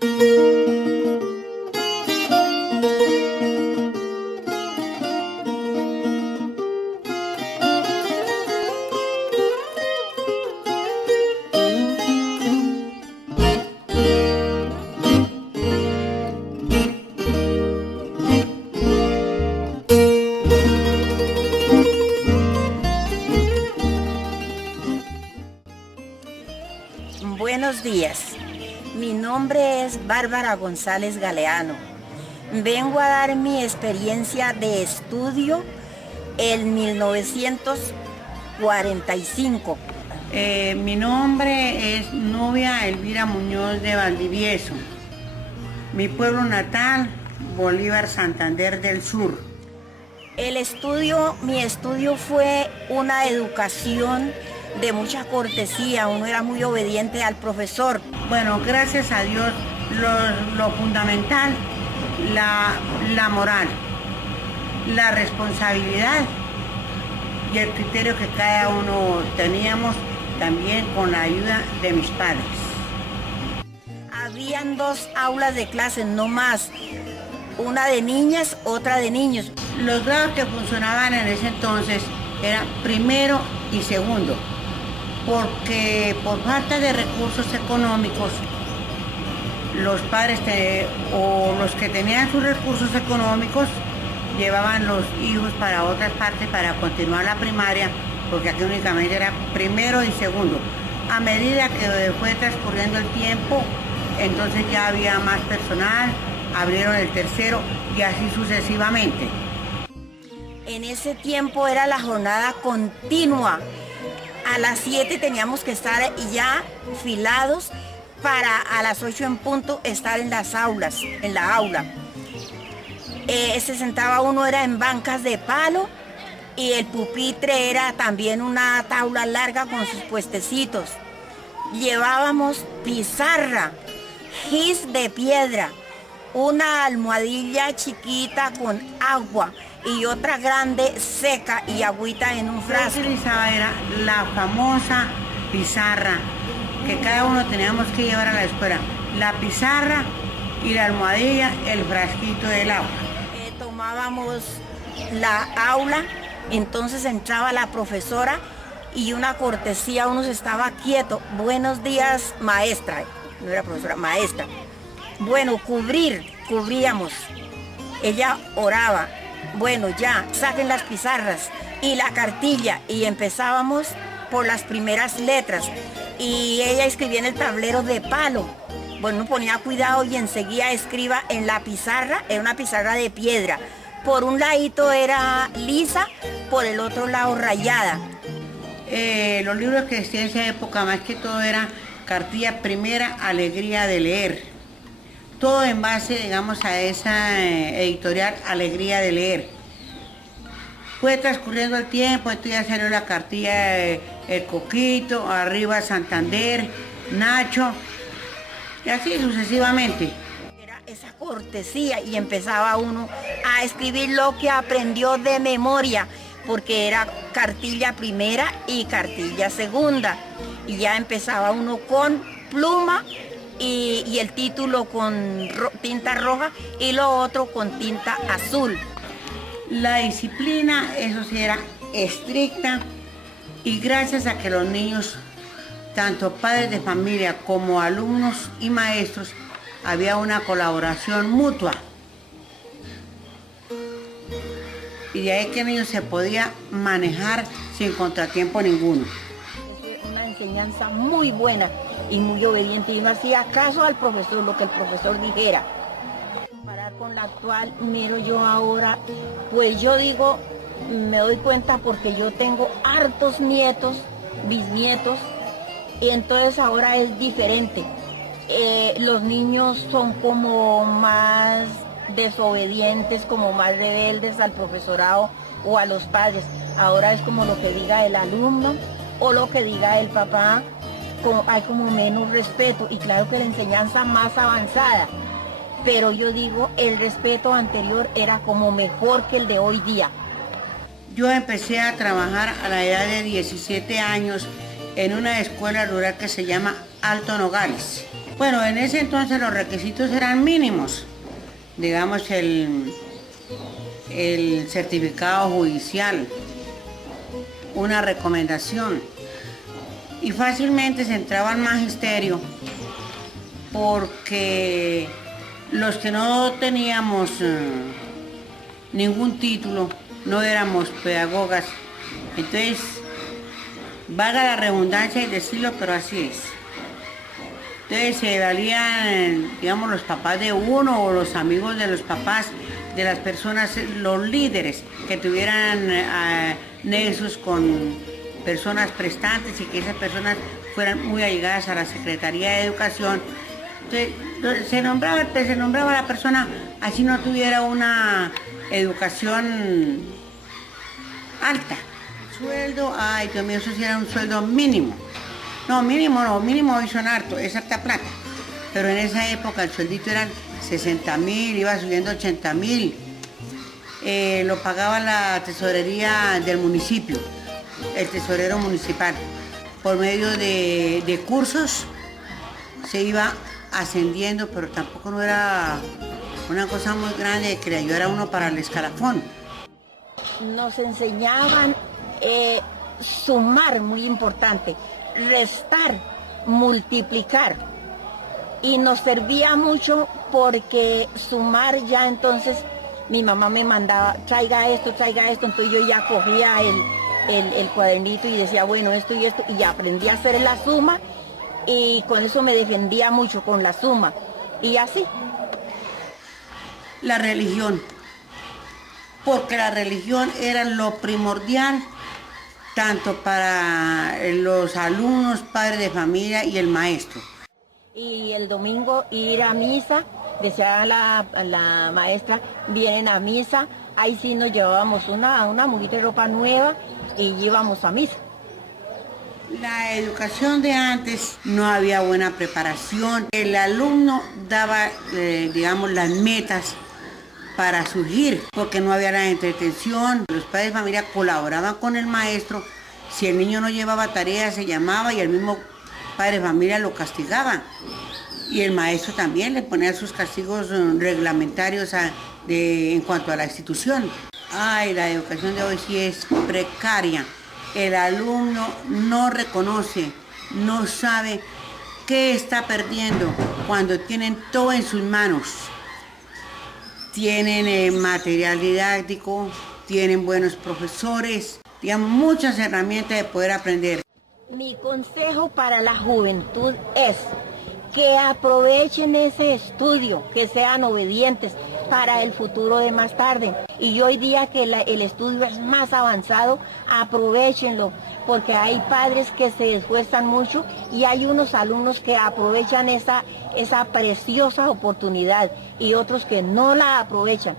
Buenos días, mi nombre es Bárbara González Galeano. Vengo a dar mi experiencia de estudio en 1945. Mi nombre es Nubia Elvira Muñoz de Valdivieso. Mi pueblo natal, Bolívar, Santander del Sur. Mi estudio fue una educación de mucha cortesía, uno era muy obediente al profesor. Bueno, gracias a Dios, lo fundamental, la moral, la responsabilidad y el criterio que cada uno teníamos, también con la ayuda de mis padres. Habían dos aulas de clase, no más, una de niñas, otra de niños. Los grados que funcionaban en ese entonces eran primero y segundo, porque por falta de recursos económicos, los padres o los que tenían sus recursos económicos llevaban los hijos para otras partes para continuar la primaria, porque aquí únicamente era primero y segundo. A medida que fue transcurriendo el tiempo, entonces ya había más personal, abrieron el tercero y así sucesivamente. En ese tiempo era la jornada continua. A las 7 teníamos que estar ya filados para a las 8 en punto estar en las aulas, en la aula. Se sentaba uno, era en bancas de palo, y el pupitre era también una tabla larga con sus puestecitos. Llevábamos pizarra, gis de piedra, una almohadilla chiquita con agua y otra grande seca y agüita en un frasco. Lo que utilizaba era la famosa pizarra que cada uno teníamos que llevar a la escuela. La pizarra y la almohadilla, el frasquito del agua. Tomábamos la aula, entonces entraba la profesora y una cortesía, uno se estaba quieto. Buenos días, maestra. No era profesora, maestra. Bueno, cubríamos. Ella oraba. Bueno, ya, saquen las pizarras y la cartilla, y empezábamos por las primeras letras. Y ella escribía en el tablero de palo. Bueno, ponía cuidado y enseguida escriba en la pizarra, era una pizarra de piedra. Por un ladito era lisa, por el otro lado rayada. Los libros que existían en esa época, más que todo, era cartilla primera, alegría de leer. Todo en base, digamos, a esa editorial, alegría de leer. Fue transcurriendo el tiempo, entonces ya salió la cartilla El Coquito, arriba Santander, Nacho, y así sucesivamente. Era esa cortesía y empezaba uno a escribir lo que aprendió de memoria, porque era cartilla primera y cartilla segunda. Y ya empezaba uno con pluma y el título con tinta roja y lo otro con tinta azul. La disciplina, eso sí, era estricta, y gracias a que los niños, tanto padres de familia como alumnos y maestros, había una colaboración mutua. Y de ahí que el niño se podía manejar sin contratiempo ninguno. Es una enseñanza muy buena y muy obediente, y no hacía caso al profesor, lo que el profesor dijera. Comparar con la actual, miro yo ahora, pues yo digo, me doy cuenta porque yo tengo hartos nietos, bisnietos, y entonces ahora es diferente. Los niños son como más desobedientes, como más rebeldes al profesorado o a los padres. Ahora es como lo que diga el alumno o lo que diga el papá, hay como menos respeto, y claro que la enseñanza más avanzada, pero yo digo, el respeto anterior era como mejor que el de hoy día. Yo empecé a trabajar a la edad de 17 años en una escuela rural que se llama Alto Nogales. Bueno, en ese entonces los requisitos eran mínimos. Digamos el certificado judicial, una recomendación. Y fácilmente se entraba al magisterio porque los que no teníamos ningún título, no éramos pedagogas. Entonces, valga la redundancia y decirlo, pero así es. Entonces se valían, digamos, los papás de uno o los amigos de los papás de las personas, los líderes que tuvieran nexos con personas prestantes y que esas personas fueran muy allegadas a la Secretaría de Educación. Entonces, se nombraba a la persona así no tuviera una educación alta. Sueldo, ay Dios mío, eso sí era un sueldo mínimo. No, mínimo hoy son harto, es harta plata. Pero en esa época el sueldito eran 60.000, iba subiendo 80.000. Lo pagaba la tesorería del municipio, el tesorero municipal. Por medio de cursos se iba ascendiendo, pero tampoco no era una cosa muy grande que le ayudara a uno para el escalafón. Nos enseñaban sumar, muy importante, restar, multiplicar. Y nos servía mucho porque sumar ya entonces mi mamá me mandaba, traiga esto, entonces yo ya cogía el cuadernito y decía, bueno, esto y esto, y aprendí a hacer la suma y con eso me defendía mucho con la suma. Y así. La religión, porque la religión era lo primordial tanto para los alumnos, padres de familia y el maestro. Y el domingo ir a misa, decía la maestra, vienen a misa, ahí sí nos llevábamos una mujita de ropa nueva y íbamos a misa. La educación de antes no había buena preparación, el alumno daba, digamos, las metas para surgir, porque no había la entretención. Los padres de familia colaboraban con el maestro. Si el niño no llevaba tareas, se llamaba y el mismo padre de familia lo castigaba. Y el maestro también le ponía sus castigos reglamentarios en cuanto a la institución. Ay, la educación de hoy sí es precaria. El alumno no reconoce, no sabe qué está perdiendo cuando tienen todo en sus manos. Tienen material didáctico, tienen buenos profesores, digamos, muchas herramientas de poder aprender. Mi consejo para la juventud es que aprovechen ese estudio, que sean obedientes para el futuro de más tarde. Y hoy día que el estudio es más avanzado, aprovéchenlo, porque hay padres que se esfuerzan mucho y hay unos alumnos que aprovechan esa preciosa oportunidad y otros que no la aprovechan.